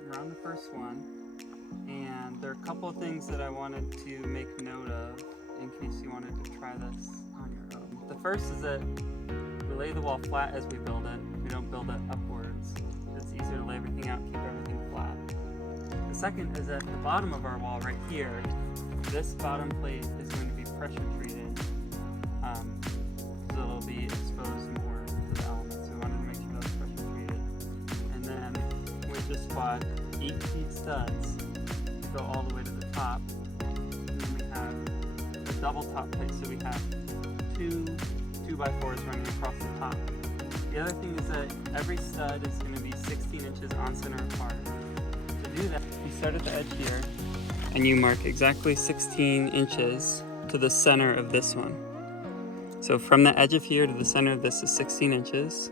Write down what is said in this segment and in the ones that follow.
around the first one, and there are a couple of things that I wanted to make note of in case you wanted to try this on your own. The first is that we lay the wall flat as we build it. We don't build it upwards. It's easier to lay everything out, keep everything flat. The second is at the bottom of our wall right here, this bottom plate is going to be pressure treated, so it'll be exposed more to the elements. We wanted to make sure that was pressure treated. And then we just bought 8 feet studs to go all the way to the top. And then we have a double top plate, so we have two 2x4s running across the top. The other thing is that every stud is going to be 16 inches on center apart. To do that, you start at the edge here, and you mark exactly 16 inches to the center of this one. So from the edge of here to the center of this is 16 inches.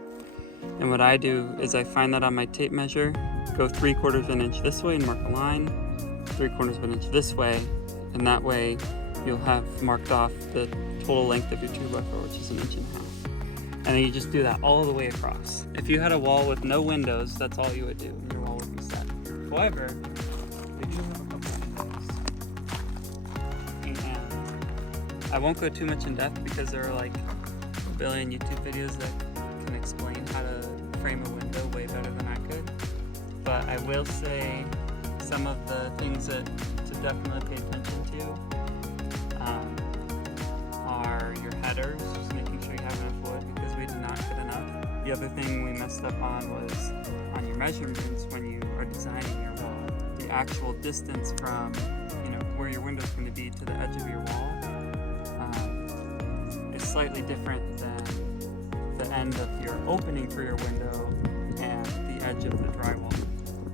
And what I do is I find that on my tape measure, go 3/4 of an inch this way and mark a line, 3/4 of an inch this way, and that way you'll have marked off the total length of your 2x4, which is 1.5 inches. And then you just do that all the way across. If you had a wall with no windows, that's all you would do, and your wall would be set. However, we do have a couple windows. And I won't go too much in depth because there are like a billion YouTube videos that can explain how to frame a window way better than I could. But I will say some of the things that to definitely pay attention to are your headers, just making sure you have enough wood because we did not get enough. The other thing we messed up on was on your measurements when you are designing your wall. The actual distance from where your window is going to be to the edge of your wall is slightly different than the end of your opening for your window and the edge of the drywall.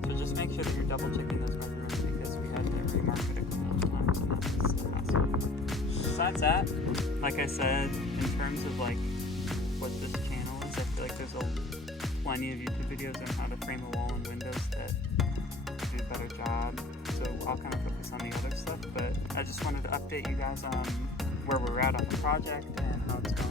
So just make sure that you're double checking those measurements because we had to remark it a couple of times and that's a hassle. Besides that, like I said, in terms of like what this channel is, I feel like there's plenty of YouTube videos on how to frame a wall and windows that do a better job. So I'll kind of focus on the other stuff, but I just wanted to update you guys on where we're at on the project and how it's going.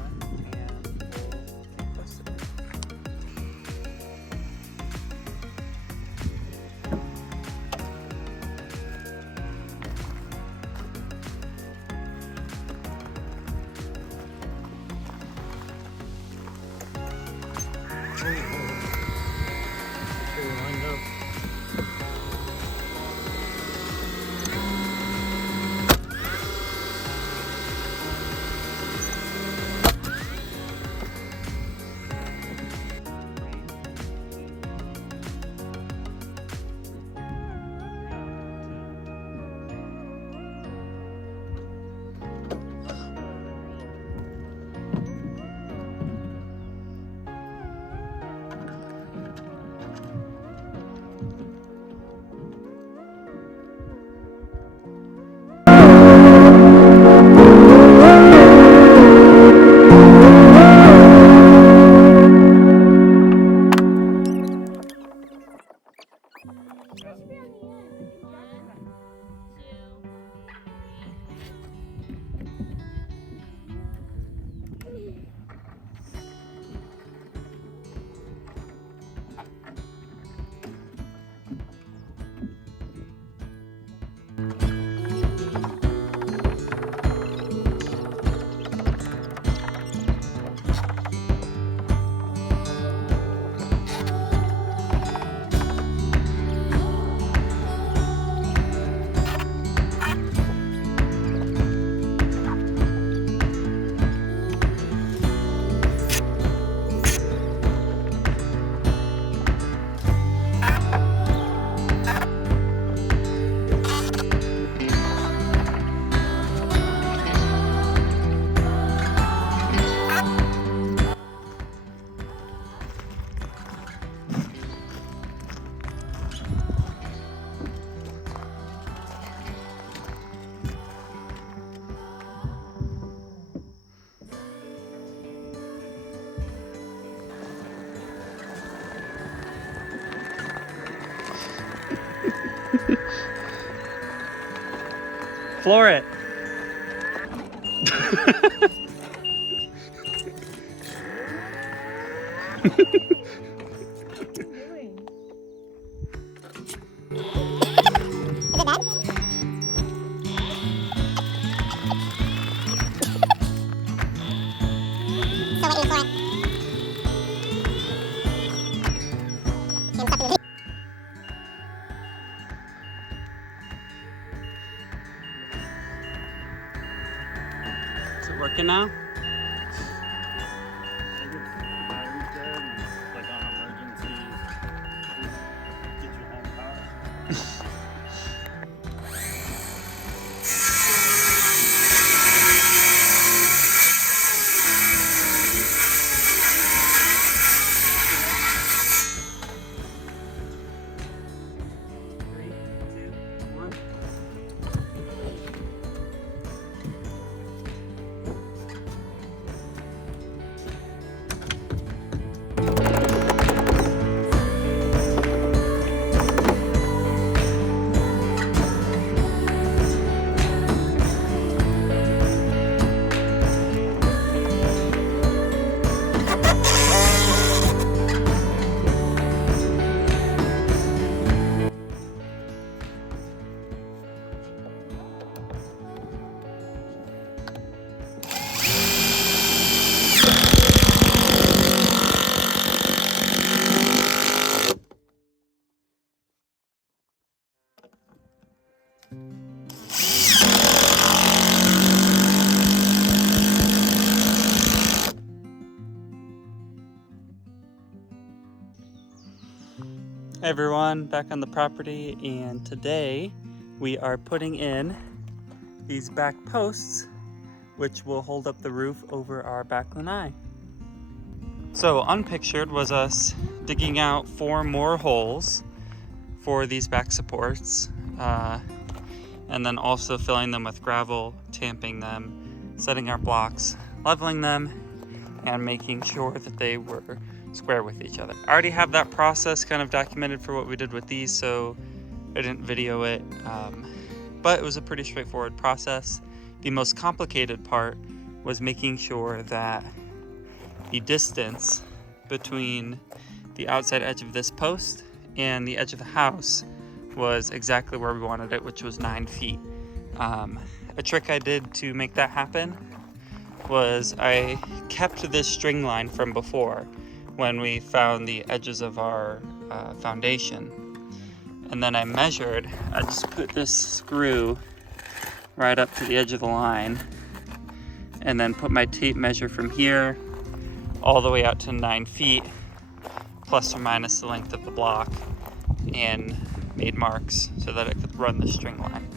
Floor it. Working now? I think the battery's dead and it's like on emergency. Get your home power. Hey everyone, back on the property, and today we are putting in these back posts which will hold up the roof over our back lanai. So unpictured was us digging out 4 more holes for these back supports, and then also filling them with gravel, tamping them, setting our blocks, leveling them, and making sure that they were square with each other. I already have that process kind of documented for what we did with these, so I didn't video it, but it was a pretty straightforward process. The most complicated part was making sure that the distance between the outside edge of this post and the edge of the house was exactly where we wanted it, which was 9 feet. A trick I did to make that happen was I kept this string line from before when we found the edges of our foundation, and then I just put this screw right up to the edge of the line, and then put my tape measure from here all the way out to 9 feet, plus or minus the length of the block, and made marks so that I could run the string line.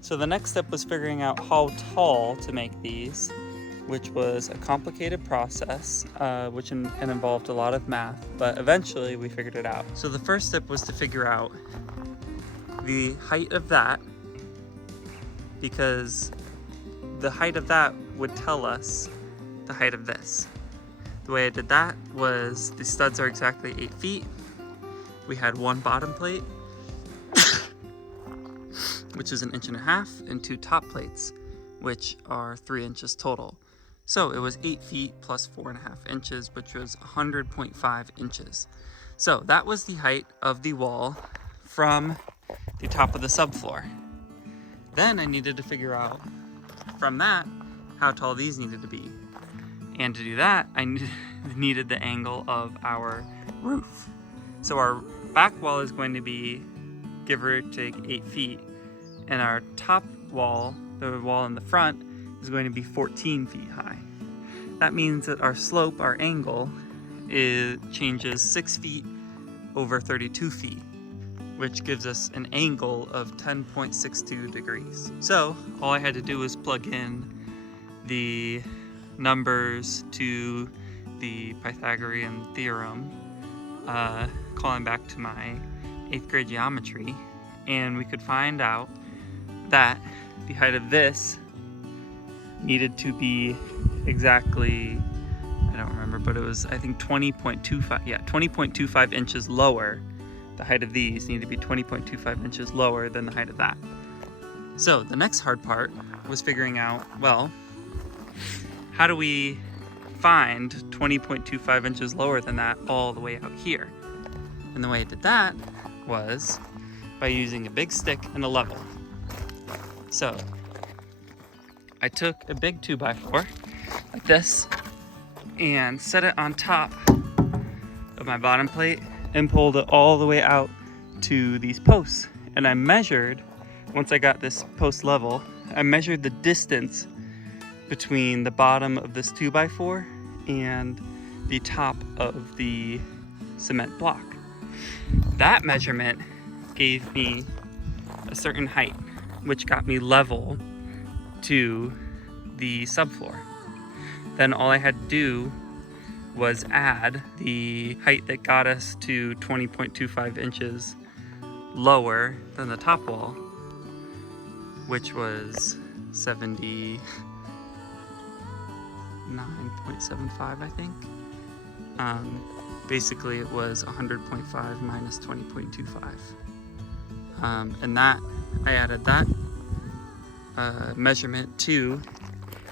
So the next step was figuring out how tall to make these, which was a complicated process, which involved a lot of math, but eventually we figured it out. So the first step was to figure out the height of that, because the height of that would tell us the height of this. The way I did that was the studs are exactly 8 feet. We had 1 bottom plate, which is 1.5 inches, and 2 top plates, which are 3 inches total. So it was 8 feet plus 4.5 inches, which was 100.5 inches. So that was the height of the wall from the top of the subfloor. Then I needed to figure out from that how tall these needed to be. And to do that, I needed the angle of our roof. So our back wall is going to be, give or take, 8 feet. And our top wall, the wall in the front, is going to be 14 feet high. That means that our slope, our angle, changes 6 feet over 32 feet, which gives us an angle of 10.62 degrees. So all I had to do was plug in the numbers to the Pythagorean theorem, calling back to my 8th grade geometry, and we could find out that the height of this needed to be exactly, I don't remember, but it was, I think 20.25 inches lower. The height of these needed to be 20.25 inches lower than the height of that. So the next hard part was figuring out, well, how do we find 20.25 inches lower than that all the way out here? And the way I did that was by using a big stick and a level. So I took a big 2x4 like this and set it on top of my bottom plate and pulled it all the way out to these posts. And I measured, once I got this post level, I measured the distance between the bottom of this 2x4 and the top of the cement block. That measurement gave me a certain height, which got me level to the subfloor. Then all I had to do was add the height that got us to 20.25 inches lower than the top wall, which was 79.75, I think. Basically it was 100.5 minus 20.25. And that, I added that measurement to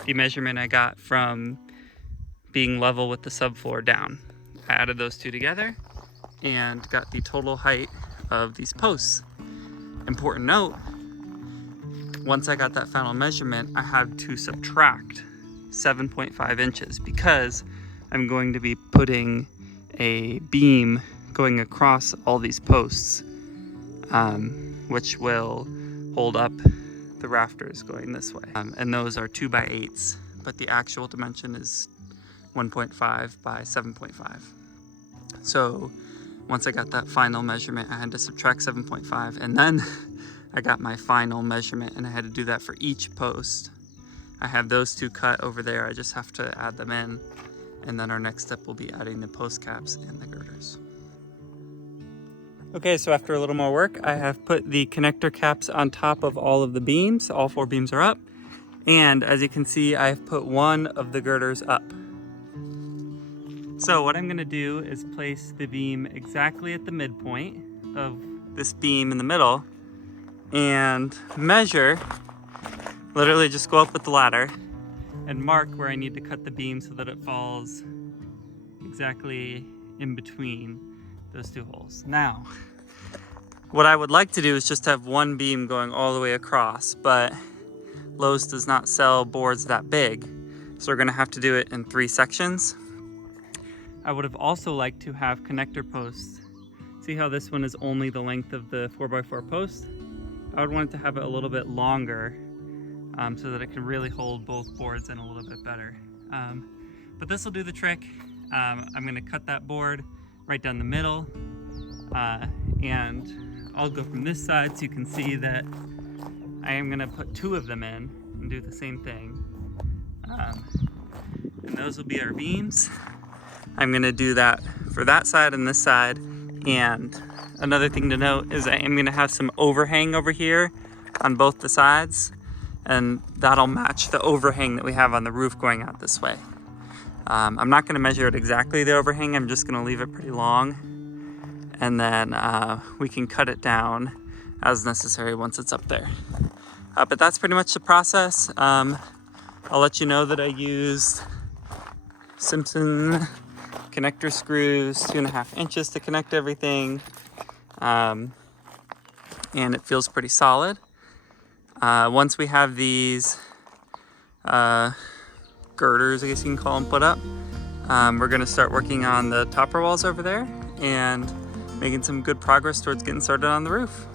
the measurement I got from being level with the subfloor down. I added those two together and got the total height of these posts. Important note, once I got that final measurement, I had to subtract 7.5 inches because I'm going to be putting a beam going across all these posts, which will hold up the rafters going this way. And those are 2x8s, but the actual dimension is 1.5 by 7.5. So once I got that final measurement, I had to subtract 7.5, and then I got my final measurement, and I had to do that for each post. I have those two cut over there. I just have to add them in, and then our next step will be adding the post caps and the girders. Okay, so after a little more work, I have put the connector caps on top of all of the beams. All 4 beams are up, and as you can see, I've put one of the girders up. So what I'm gonna do is place the beam exactly at the midpoint of this beam in the middle and measure, literally just go up with the ladder and mark where I need to cut the beam so that it falls exactly in between those 2 holes. Now, what I would like to do is just have one beam going all the way across, but Lowe's does not sell boards that big, so we're gonna have to do it in 3 sections. I would have also liked to have connector posts. See how this one is only the length of the 4x4 post? I would want it to have it a little bit longer so that it can really hold both boards in a little bit better. But this will do the trick. I'm gonna cut that board right down the middle, and I'll go from this side so you can see that I am gonna put 2 of them in and do the same thing. And those will be our beams. I'm gonna do that for that side and this side. And another thing to note is I am gonna have some overhang over here on both the sides, and that'll match the overhang that we have on the roof going out this way. I'm not gonna measure it exactly, the overhang, I'm just gonna leave it pretty long, and then we can cut it down as necessary once it's up there. But that's pretty much the process. I'll let you know that I used Simpson connector screws, 2.5 inches to connect everything, and it feels pretty solid. Once we have these girders, I guess you can call them, put up, we're going to start working on the topper walls over there and making some good progress towards getting started on the roof.